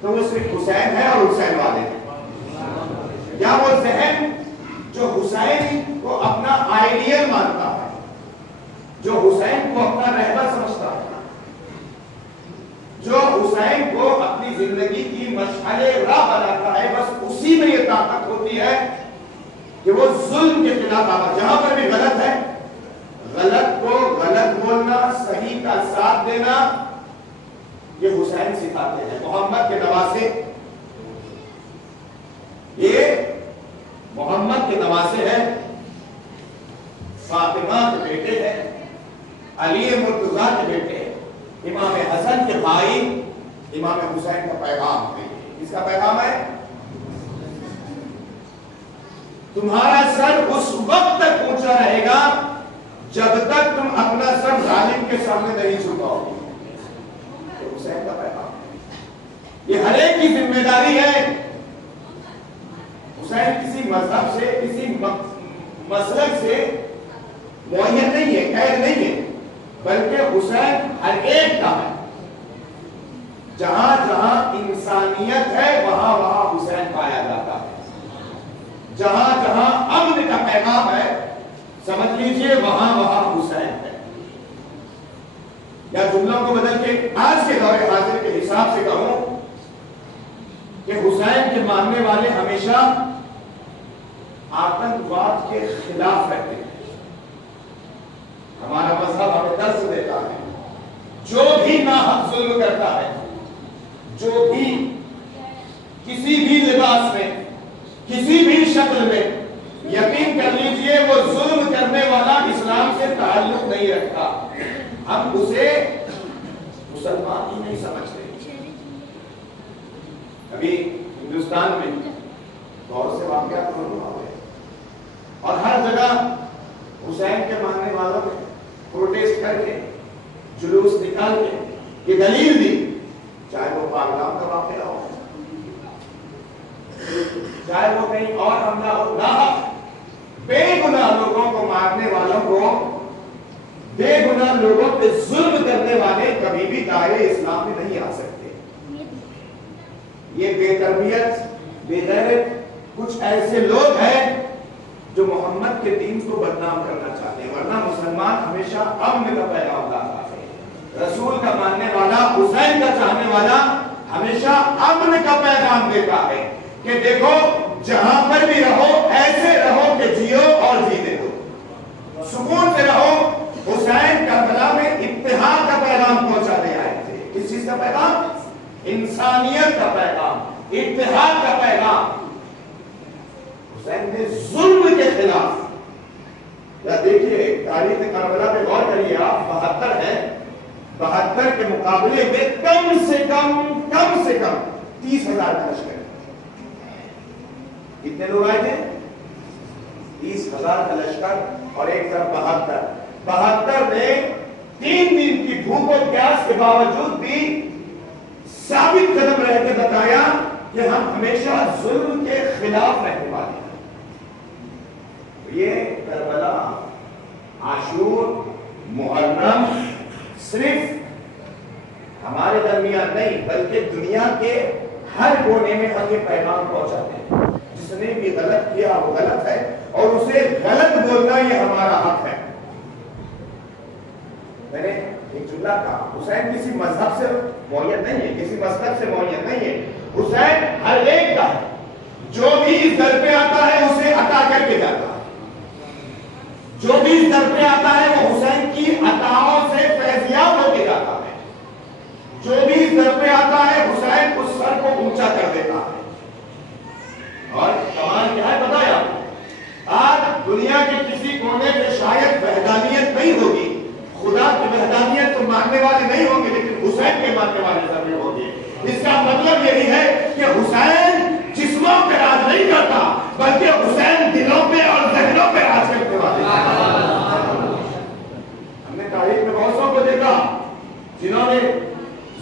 تو وہ صرف حسین ہے اور حسین والے ہیں. یا وہ ذہن جو حسین کو اپنا آئیڈیل مانتا ہے, جو حسین کو اپنا رہبر سمجھتا ہے, جو حسین کو اپنی زندگی کی مشعل راہ بناتا ہے, بس اسی میں یہ طاقت ہوتی ہے کہ وہ ظلم کے خلاف آواز. جہاں پر بھی غلط ہے, غلط کو غلط بولنا, صحیح کا ساتھ دینا, یہ حسین سکھاتے ہیں. محمد کے نواسے, یہ محمد کے نواسے ہیں, فاطمہ کے بیٹے ہیں, علی مرتضیٰ کے بیٹے ہیں, امام حسن کے بھائی امام حسین کا پیغام ہے. اس کا پیغام ہے تمہارا سر اس وقت تک اونچا رہے گا جب تک تم اپنا سر ظالم کے سامنے نہیں جھکاؤ گے. حسین کا پیغام یہ ہر ایک کی ذمہ داری ہے. حسین کسی مذہب سے, کسی مسلک سے معین نہیں ہے, قید نہیں ہے, بلکہ حسین ہر ایک کا ہے. جہاں جہاں انسانیت ہے وہاں وہاں حسین پایا جاتا ہے. جہاں جہاں امن کا پیغام ہے سمجھ لیجئے وہاں وہاں حسین ہے. یا جملوں کو بدل کے آج کے دور حاضر کے حساب سے کہوں کہ حسین کے ماننے والے ہمیشہ آتنکواد کے خلاف رہتے ہیں. ہمارا مذہب ہمیں درس دیتا ہے جو بھی ناحق ظلم کرتا ہے, جو بھی کسی بھی لباس میں, کسی بھی شکل میں, یقین کر لیجئے وہ ظلم کرنے والا اسلام سے تعلق نہیں رکھتا. ہم اسے مسلمان ہی نہیں سمجھتے. ابھی ہندوستان میں بہت سے واقعات ہوئے اور ہر جگہ حسین کے ماننے والوں نے پروٹیسٹ کر کے, جلوس نکال کے یہ دلیل دی, چاہے وہ پاکلام کا واقعہ ہو, چاہے وہ کہیں اور حملہ ہو, بے گناہ لوگوں کو مارنے والوں کو, بے گناہ لوگوں پہ ظلم کرنے والے کبھی بھی دائرے اسلام میں نہیں آ سکتے. یہ بے تربیت, بے غیرت کچھ ایسے لوگ ہیں جو محمد کے دین کو بدنام کرنا چاہتے ہیں. ورنہ مسلمان ہمیشہ امن کا پیغام لاتا ہے. رسول کا ماننے والا, حسین کا چاہنے والا ہمیشہ امن کا پیغام دیتا ہے کہ دیکھو جہاں پر بھی رہو ایسے رہو کہ جیو اور جینے دو, سکون سے رہو. حسین کربلا میں اتحاد کا پیغام پہنچانے آئے تھے. کس چیز کا پیغام؟ انسانیت کا پیغام, اتحاد کا پیغام. حسین نے ظلم کے خلاف, یا دیکھیے تاریخ کربلا پہ غور کریے آپ, 72 ہے, 72 کے مقابلے میں کم سے کم 30,000 کا لشکر. کتنے لوگ آئے تھے؟ 30,000 کا لشکر اور ایک طرف 72 نے 3 دن کی بھوک و پیاس کے باوجود بھی ثابت قدم رہ کے بتایا کہ ہم ہمیشہ ظلم کے خلاف رہنے والے ہیں. یہ کربلا, عاشور, محرم صرف ہمارے درمیان نہیں بلکہ دنیا کے ہر کونے میں ہم یہ پیغام پہنچاتے ہیں. جس نے بھی غلط کیا وہ غلط ہے اور اسے غلط بولنا یہ ہمارا حق ہے. میں نے ایک جملہ کہا, حسین کسی مذہب سے معین نہیں ہے, کسی مسلک سے معین نہیں ہے. حسین ہر ایک کا ہے, جو بھی اس در پہ آتا ہے اسے عطا کر کے جاتا ہے. جو بھی اس در پہ آتا ہے وہ حسین کی عطاؤں سے فیضیاب ہو کے جاتا ہے. جو بھی اس در پہ آتا ہے حسین اس سر کو اونچا کر دیتا ہے. اور کمال کیا ہے بتایا, آج دنیا کے کسی کونے میں شاید وحدانیت نہیں ہوگی, خدا کی وحدانیت تو ماننے والے نہیں ہوں گے, لیکن حسین کے ماننے والے ضرور ہوں گے. اس کا مطلب یہی ہے کہ حسین جسموں پہ راج نہیں کرتا بلکہ حسین دلوں پہ اور ذہنوں پہ راج کرتے والے. ہم نے تاریخ میں بہت سو کو دیکھا جنہوں نے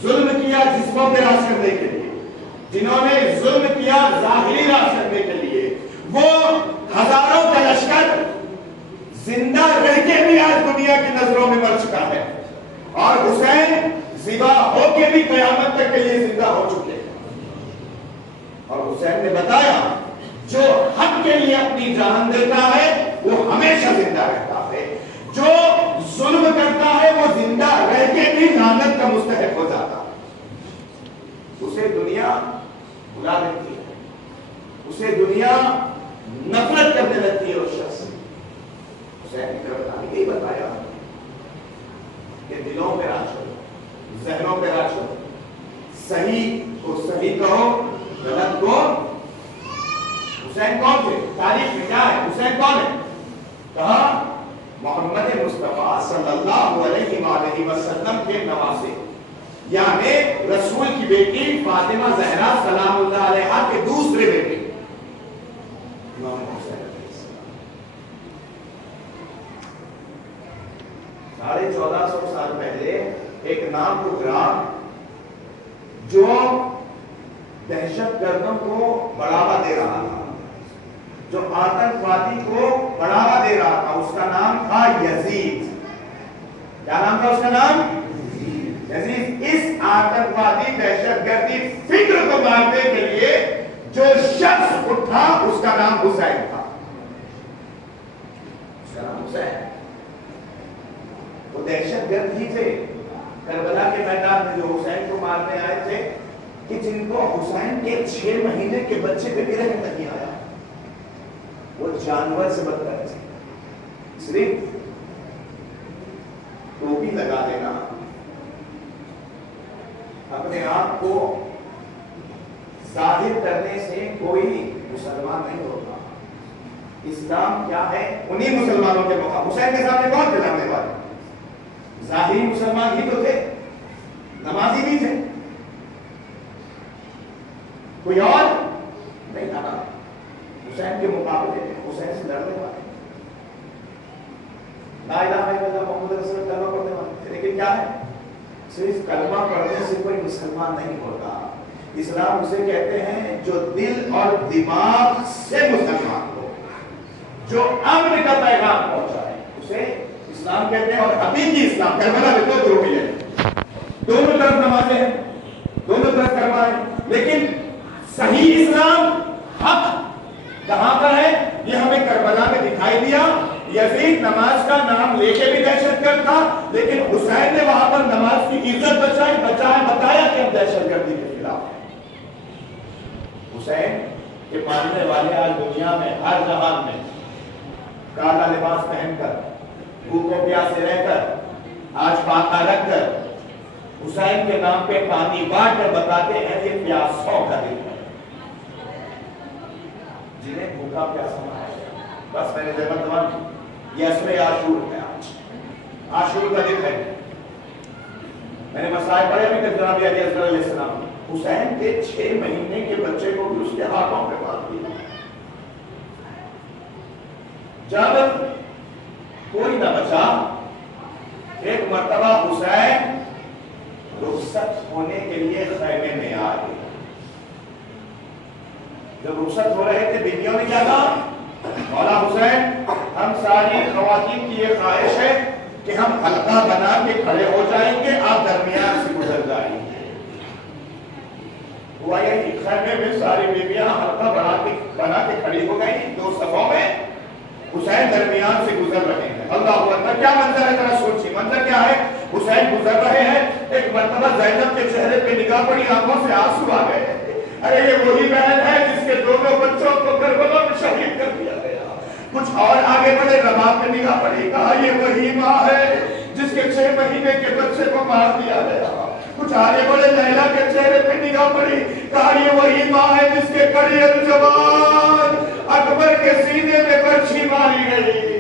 ظلم کیا جسموں پہ راج کرنے کے لیے, جنہوں نے ظلم کیا ظاہری راج کرنے کے لیے. وہ ہزاروں کا لشکر زندہ رہ کے بھی آج دنیا کی نظروں میں مر چکا ہے, اور حسین ذبح ہو کے بھی قیامت تک کے لیے زندہ ہو چکے ہیں. حسین نے بتایا جو حق کے لیے اپنی جان دیتا ہے وہ ہمیشہ زندہ رہتا ہے، جو ظلم کرتا ہے وہ زندہ رہ کے بھی لعنت کا مستحق ہو جاتا ہے۔ اسے دنیا بلا دیتی ہے، اسے دنیا نفرت کرنے لگتی ہے اس شخص سے۔ حسین کی طرف یہی بتایا کہ دلوں پہ راج کرو، ذہنوں پہ راج کرو، صحیح کو صحیح کہو، غلط کو۔ حسین کون تھے؟ تاریخ میں کیا ہے؟ حسین کون ہے؟ کہا محمد مصطفیٰ صلی اللہ علیہ وآلہ وسلم کے نواسے، یعنی رسول کی بیٹی فاطمہ زہرا سلام اللہ علیہا کے دوسرے بیٹے امام حسین علیہ السلام۔ 1450 سال پہلے ایک نام کو گرام جو دہشت گردوں کو بڑھاوا دے رہا تھا، جو آتنکوادی کو بڑھاوا دے رہا تھا، اس کا نام تھا یزید۔ کیا نام تھا اس کا نام؟ یزید۔ اس آتنکوادی دہشت گردی فکر کو مارنے کے لیے جو شخص اٹھا اس کا نام حسین تھا، اس کا نام حسین۔ وہ دہشت گرد ہی تھے کربلا کے میدان میں جو حسین کو مارنے آئے تھے، کہ جن کو حسین کے 6 مہینے کے بچے پہ بھی رحم نہیں آیا۔ وہ جانور سے بدتر تھے۔ صرف ٹوپی لگا دینا، اپنے آپ کو ظاہر کرنے سے کوئی مسلمان نہیں ہوتا۔ اسلام کیا ہے؟ انہی مسلمانوں کے مقام۔ حسین کے سامنے کون تھے لڑنے والے؟ ظاہری مسلمان ہی تو تھے، نمازی بھی تھے، کوئی اور نہیں تھا۔ حسین کے مقابلے میں حسین سے لڑنے والے، لا الہ الا اللہ محمد رسول اللہ کلمہ پڑھنے والے، لیکن کیا ہے؟ صرف کلمہ پڑھنے سے کوئی مسلمان نہیں ہوتا۔ اسلام اسے کہتے ہیں جو دل اور دماغ سے مسلمان ہو، جو امن کا پیغام پہنچائے، اسے اسلام کہتے ہیں۔ اور حقیقی اسلام کربلا میں دو گروہ ہیں، دونوں طرف نمازیں ہیں، دونوں طرف کلمہ ہے، لیکن صحیح اسلام حق کہاں پر ہے یہ ہمیں کربلا میں دکھائی دیا۔ یزید نماز کا نام لے کے بھی دہشت گرد تھا، لیکن حسین نے وہاں پر نماز کی عزت بتایا کہ ہم دہشت گردی کے خلاف ہیں۔ حسین کے ماننے والے آج دنیا میں ہر جہان میں کالا لباس پہن کر، بھوکوں پیاسے رہ کر، آج پاکا رکھ کر، حسین کے نام پہ پانی بانٹ کر بتاتے ہیں یہ پیاسوں کا دن ہے، جنہیں بھوکا پیاسا نہ ہے۔ بس میں نے یہ اسمِ عاشور ہے، عاشور کا دن ہے۔ میں نے مسائل پڑھے ابھی تک جناب علی اصغر علیہ السلام، حسین کے 6 مہینے کے بچے کو بھی اس کے ہاتھوں پہ مار دیا۔ جب کوئی نہ بچا، ایک مرتبہ حسین رخصت ہونے کے لیے خیمے میں آ گئے۔ جب رخصت ہو رہے تھے بیویوں نے کیا کہا؟ مولا حسین، ہم ساری خواتین کی یہ خواہش ہے کہ ہم حلقہ بنا کے کھڑے ہو جائیں گے، آپ درمیان سے گزر جائیں گے۔ ہوا یہ خیمے میں ساری بیویاں حلقہ بنا کے کھڑی ہو گئی، 2 صفوں میں، حسین درمیان سے گزر رہے ہیں۔ اللہ اکبر! کیا منظر ہے ذرا سوچیے، منظر کیا ہے؟ حسین گزر رہے ہیں، ایک مرتبہ زینب کے چہرے پہ نگاہ پڑی، آنکھوں سے آنسو آ گئے۔ ارے یہ وہی بہن ہے جس کے دونوں بچوں کو کربلا میں شہید کر دیا گیا۔ کچھ اور آگے بڑھے، رباب میں نگاہ پڑی، کہا یہ وہی ماں ہے جس کے 6 مہینے کے بچے کو مار دیا گیا۔ کچھ آگے بڑھے، لیلا کے چہرے پہ نگاہ پڑی، کہا یہ وہی ماں ہے جس کے کڑی الجوان اکبر کے سینے میں برچھی ماری گئی۔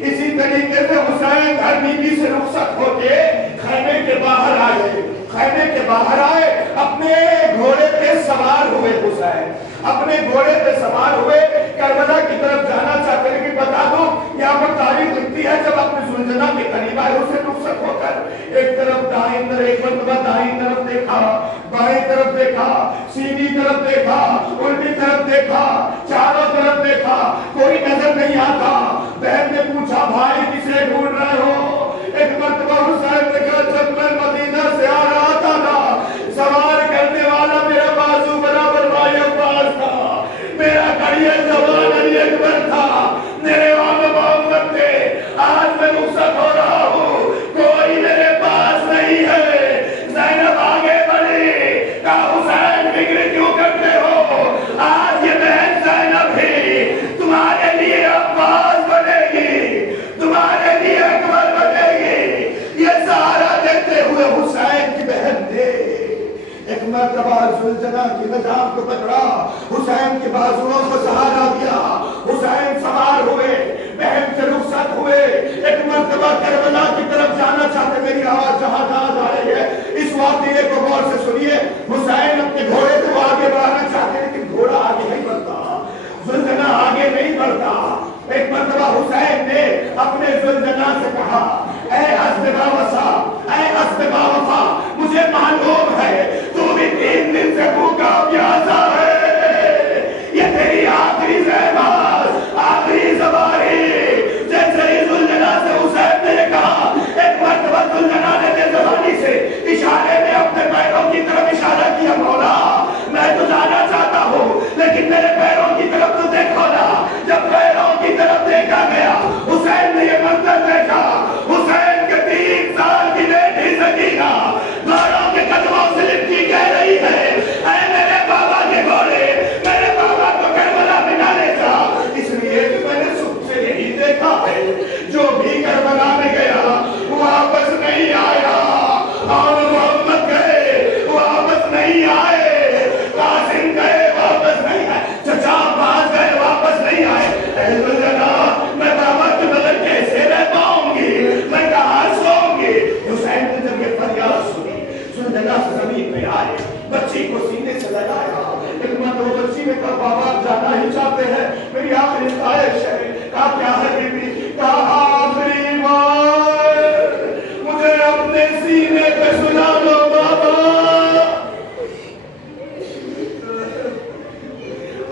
اسی طریقے سے حسین ہر بیوی سے رخصت ہو کے خیمے کے باہر آئے، خیمے کے باہر آئے، اپنے گھوڑے پہ سوار ہوئے۔ حسین اپنے گھوڑے پہ سوار ہوئے، کربلا کی طرف جانا چاہتے ہیں۔ کہ بتا دو یہاں پر تاریخ لکھتی ہے جب اپنے زلجنا کے قریب آئے، اسے رخصت ہو کر ایک طرف دائیں طرف، ایک مرتبہ دائیں طرف دیکھا، بائیں طرف دیکھا، سیدھی طرف دیکھا، الٹی طرف دیکھا، چاروں طرف دیکھا، کوئی نظر نہیں آتا۔ بہن نے پوچھا بھائی کسے ڈھونڈ رہے ہو؟ ایک مرتبہ حسین نے کہا جب میں مدینہ سے آ رہا تھا نا، سوار کرنے والا میرا بازو برابر بھائی عباس تھا، یہ جوان علی اکبر تھا، میرے محمد تھے، آج میں رخصت ہو رہا ہوں، کوئی میرے پاس نہیں ہے۔ زینب آگے بڑھی، کہا حسین فکر کیوں کرتے ہو؟ آج یہ بہن زینب ہی تمہارے لیے عباس بنے گی، تمہارے لیے اکبر بنے گی۔ یہ سہارا دیتے ہوئے حسین کی بہن نے ایک مرتبہ زلجنہ کی نجام کو پکڑا، حسین کے بازوؤں کو سہارا دیا، حسین سوار ہوئے، بہن سے رخصت ہوئے، ایک مرتبہ کربلا کی طرف جانا چاہتے، میری آواز جہاں جہاں آ رہی ہے اس واقعے کو غور سے سنیے۔ حسین اپنے گھوڑے کو آگے بڑھانا چاہتے لیکن گھوڑا آگے نہیں بڑھتا، زلجنہ آگے نہیں بڑھتا۔ ایک مرتبہ حسین نے اپنے زلجنہ سے کہا، اے حسن باوفا، اے حسن باوفا، مجھے معلوم ہے تو بھی 3 دن سے بھوکا پیاسا ہے، یہ تیری آخری زحمت، آخری سواری۔ جیسے ہی زلجنہ سے حسین نے کہا، ایک مرتبہ زلجنہ نے بے زبانی سے اشارے میں اپنے پیروں کی طرف اشارہ کیا، مولا میں تو جانا چاہتا ہوں لیکن میرے پیروں کی طرف تو دیکھو نا۔ جب پیروں کی طرف دیکھا گیا، حسین نے یہ منظر دیکھا، حسین کے 3 سال کی بیٹی سکینہ گھوڑوں کے قدموں سے لپٹی کہہ رہی ہے، اے میرے بابا کے گھوڑے، میرے بابا کو کربلا میں نہ لے جا، اس لیے کہ میں نے صبح سے یہی دیکھا ہے، جو بھی کربلا میں گیا واپس نہیں آیا، اور محمد گئے واپس نہیں آئے، قاسم گئے واپس نہیں آئے، چچا عباس گئے واپس نہیں آئے۔ اے زلجنہ، میں بابا کے بغیر کیسے رہ پاؤں گی، میں کہاں سوؤں گی؟ حسین نے جب یہ فریاد سنی، زلجنہ سے زمین پہ آئے، بچی کو سینے سے لگایا، ایک مرتبہ بچی نے کہا بابا آپ جانا ہی چاہتے ہیں، میری آخری خواہش ہے۔ کہا کیا ہے بی بی؟ کہا آخری بار مجھے اپنے سینے پہ سلا دو بابا۔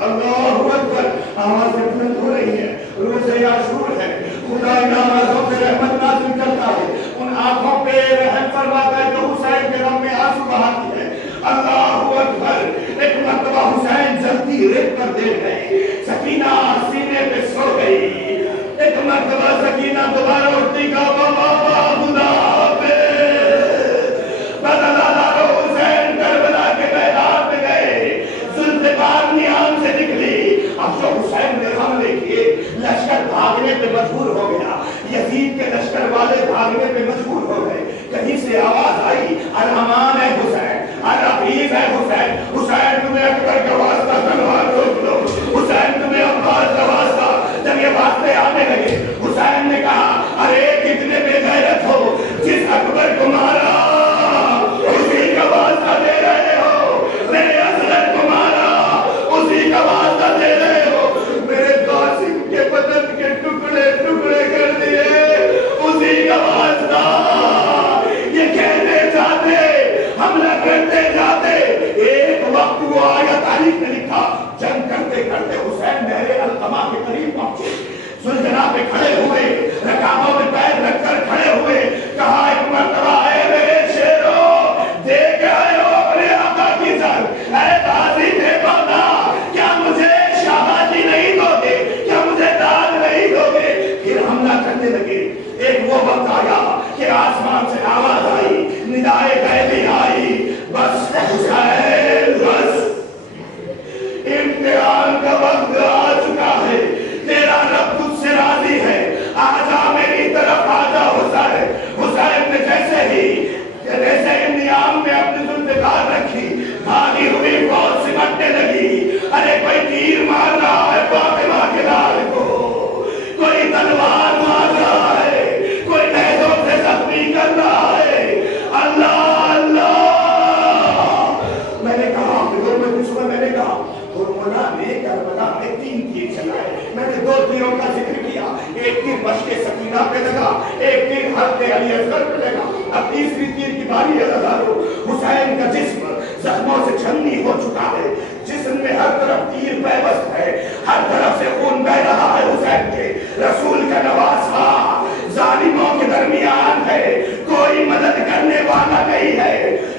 اللہ اکبر، آوازیں بلند ہو رہی ہیں، روز عاشور ہے، خدا ان آوازوں پہ رحمت نازل کرتا ہے، ان آنکھوں پہ رحم فرماتا ہے جو حسین کے غم میں آنسو بہاتی ہے۔ اللہ اکبر، ایک مرتبہ حسین جلدی ریت پر دے گئے، سکینہ سینے پہ سو گئی، ایک مرتبہ سکینہ دوبارہ اٹھتی کا بابا خدا بدلا دارو حسین کربلا کے میدان میں گئے، ذوالفقار نیام سے نکلی، اب جو حسین نے حملے کیے، لشکر بھاگنے پہ مجبور ہو گیا، یزید کے لشکر والے بھاگنے پہ مجبور ہو گئے، کہیں سے آواز آئی الرحمان ہے حسین، الرحیم ہے حسین، حسین تمہیں اکبر کا واسطہ تلوار روک دو، حسین تمہیں عباس کا واسطہ۔ جب یہ واسطے آنے لگے، حسین نے کہا ارے کتنے بے غیرت ہو، جس اکبر کو مارا اسی کا واسطہ دے رہے ہو، میرے اصغر کو مارا اسی کا واسطہ دے رہے ہو، میرے قاسم کے بدن کے ٹکڑے ٹکڑے کر دیے اسی کا واسطہ۔ یہ کہتے جاتے، حملہ کرتے جاتے، ایک وقت وہ آیت تاریخ نے لکھا، جنگ کرتے کرتے حسین نہر القما کے قریب پہنچے، زلجنہ پہ کھڑے ہوئے، رکابوں میں پیر رکھ کر کھڑے ہوئے، کہا ایک مرتبہ اے میرے شیرو دیکھ آئے ہو اپنے آقا کی جنگ، اے غازی دیکھو نا، کیا مجھے شاباشی نہیں دو گے، کیا مجھے داد نہیں دو گے؟ پھر حملہ کرنے لگے۔ ایک وہ وقت آیا کہ آسمان سے آواز آئی، ندائے غیبی آئی، بس حسین بس، امتحان کا وقت آ چکا ہے، تیرا رب تجھ سے راضی ہے، آجا میری طرف آجا حسین۔ حسین نے جیسے ہی نیام میں اپنی ذوالفقار رکھی، بھاگی ہوئی فوج سمٹنے لگی، ارے کوئی تیر مار رہا ہے فاطمہ کے لال کو، کوئی تلوار مار رہا ہے، کوئی نیزوں سے زخمی کر رہا ہے، اللہ اللہ۔ میں نے کہا میں نے کہا مولا نے کربلا میں 3 تیر چلائے، میں نے 2 تیروں کا ذکر کیا، ایک تیر مشق سکینہ پہ لگا، ایک تیر حضرت علی اصغر پہ لگا، اب تیسری تیر کی باری ہے۔ حسین کا جسم زخموں سے چھنی ہو چکا ہے، جسم میں ہر طرف تیر پیوست ہے، ہر طرف سے خون بہ رہا ہے، حسین کے رسول کا نواسا ظالموں کے درمیان ہے، کوئی مدد کرنے والا نہیں ہے۔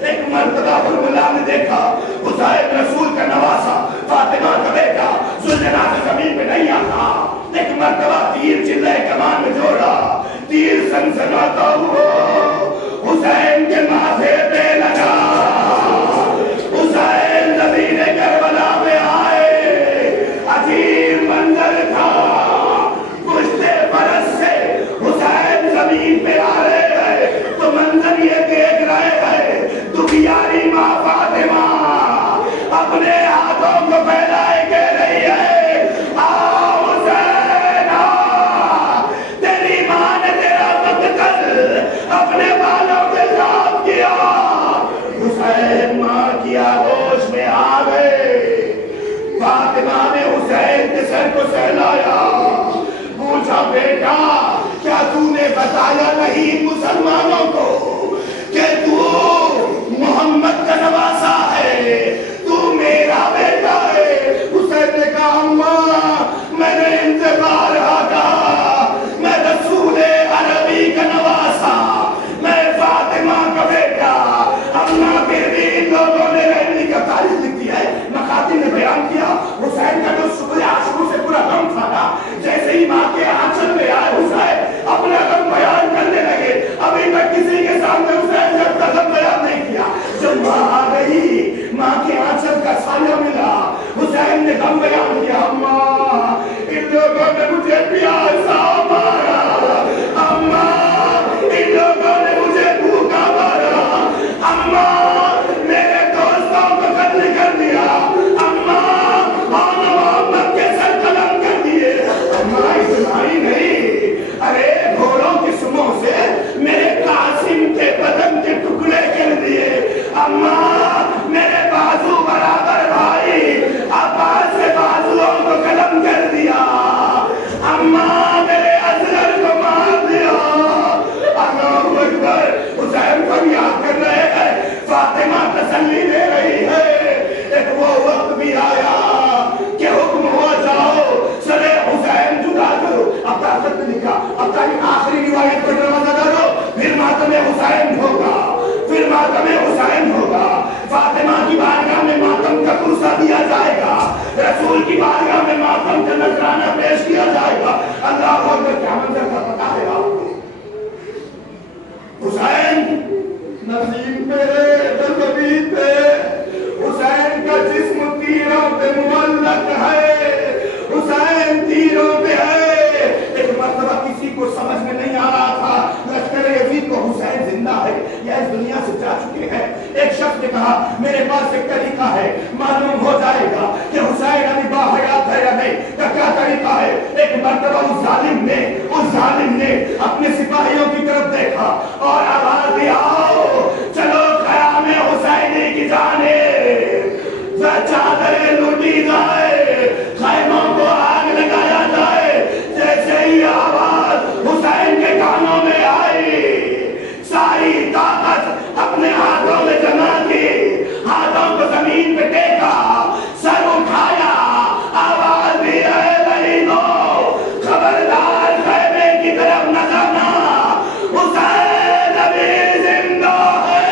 ایک مرتبہ حرملا نے دیکھا حسین رسول کا نواسا، فاطمہ کا بیٹا، زلجنہ اپنے ہاتھوں کو پھیلائے کہہ رہی ہے آؤ حسین آ، تیری ماں نے تیرا مقتل اپنے بالوں کے ساتھ کیا۔ حسین ماں کی آغوش میں آ گئے۔ فاطمہ نے حسین کے سر کو سہلایا، پوچھا بیٹا کیا تو نے بتایا نہیں مسلمانوں کو کہ تو محمد کا نواسا ہے، تو میرا بیٹا ہے؟ حسین نے کہا اماں میں نے ان سے بارہا کہا میں رسول عربی کا نواسا، میں فاطمہ کا بیٹا۔ اماں پھر بھی ان لوگوں نے رہنے کا تاریخ لکھی ہے، مخاطب نے بیان کیا حسین کا جو صبح عاشور سے پورا غم تھا نا، جیسے ہی ماں کے آنچل میں آئے حسین اپنا غم بیان کرنے لگے۔ ابھی تک کسی کے سامنے حسین نے اپنا غم بیان نہیں کیا۔ جب ماں آ گئی، ماں کے آنچل کا سایہ ملا، حسین نے غم بیان کیا اماں ان لوگوں نے مجھے پیاسا مارا، اماں ان لوگوں نے مجھے بھوکا مارا، اماں میرے دوستوں کو قتل کر دیا، اماں محمد کے سر قلم کر دیے۔ اماں اتنا ہی نہیں، ارے گھوڑوں کی سموں سے میرے قاسم کے بدن کے ٹکڑے کر دیے، اماں میرے بازو برابر بھائی عباس سے بازوؤں کو قلم کر دیا، اماں میرے اصغر کو مار دیا۔ اللہ اکبر، حسین کو یاد کر رہے ہیں، فاطمہ تسلی دے رہی ہے۔ ایک وہ وقت بھی آیا کہ حکم ہوا جاؤ سرے حسین جدا کرو۔ اب طاقت نے لکھا، اب تاکہ آخری روایت پر نماز ادا کرو، پھر ماتم حسین ہوگا، پھر ماتم حسین ہوگا۔ فاطمہ کی بارگاہ میں ماتم کا کرسا دیا جائے گا، رسول کی بارگاہ میں ماتم کا نذرانہ پیش کیا جائے گا۔ اللہ اکبر، کیا منظر کا پتہ ہے آپ کو؟ حسین نسیم پہ دلبید پہ، حسین کا جسم تیروں پہ معلق ہے، حسین تیروں پہ ہے۔ ایک مرتبہ کسی کو سمجھ میں نہیں آ رہا تھا لشکر یزید کو حسین زندہ ہے یا اس دنیا سے جا چکے ہیں۔ ایک شخص نے کہا میرے پاس ایک طریقہ ہے، معلوم ہو جائے گا کہ حسین ابھی باحیات ہے یا نہیں۔ کا کیا طریقہ ہے؟ ایک مرتبہ اس ظالم نے اپنے سپاہیوں کی طرف دیکھا اور آواز دی آؤ چلو خیام حسینی کی جانب، چادریں لوٹی جائے، خیموں کو آگ لگایا جائے۔ جیسے ہی آواز حسین کے کانوں میں آئی، ساری طاقت اپنے ہاتھوں میں جمع کی، ہاتھوں کو زمین پہ ٹیکا، سر اٹھایا، آواز دی اے بھائیو خبردار خیمے کی طرف نہ جانا، حسین ابھی زندہ ہے۔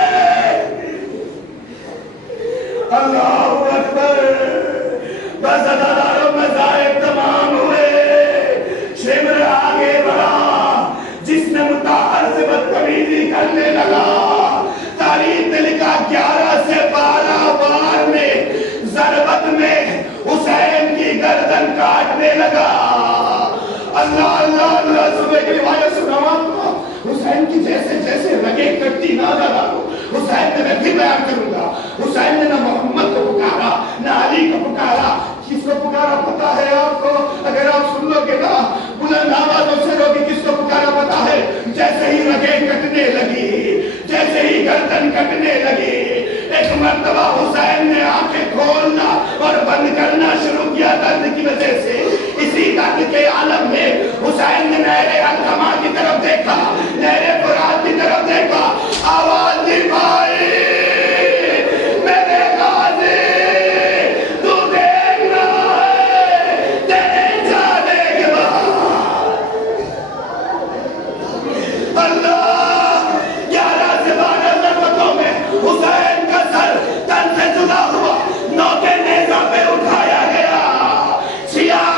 اللہ اکبر، بس اداروں مذاہب تمام ہوئے، شمر آگے بڑھا، جس نے متاہر سے بدتمیزی کرنے لگا۔ تاریخ نے لکھا 11 سے 12 بار میں ضربت میں حسین کی گردن کاٹنے لگا۔ اللہ اللہ اللہ، صبح کی روایت سناؤں آپ کو، حسین کی جیسے جیسے رگیں کٹتی نہ لگا، حسین نے میں بھی بیان کروں گا، حسین نے نہ محمد کو پکارا نہ علی کو پکارا، کس کو پکارا پتا ہے آپ کو؟ اگر آپ سن لو گے نا بلند آوازوں سے لوگی کس کو پکارا پتا ہے؟ جیسے ہی رگیں کٹنے لگی، جیسے ہی گردن کٹنے لگی، ایک مرتبہ حسین نے آنکھیں کھولنا اور بند کرنا شروع کیا درد کی وجہ سے۔ اسی درد کے عالم میں حسین نے نہر علقمہ کی طرف دیکھا، نہر فرات کی طرف دیکھا، آواز دی بھائی میرے غازی تو دیکھ رہا ہے تیرے جانے کے بعد۔ اللہ 11 سے 12 ضربتوں میں حسین کا سر تن سے جدا ہوا، نوکے نیزہ پہ اٹھایا گیا، سیاہ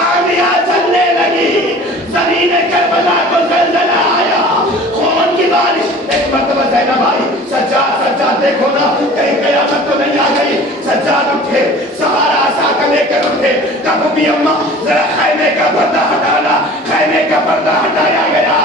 چلنے لگی، زمین کربلا کو زلزلہ آیا، خون کی بارش۔ ایک مرتبہ زینب بھائی سجاد دیکھو نا کہیں قیامت تو نہیں آ گئی۔ سجاد اٹھے، سہارا عصا کا لے کر اٹھے، کہا بھی اماں ذرا خیمے کا پردہ ہٹانا۔ خیمے کا پردہ ہٹایا گیا،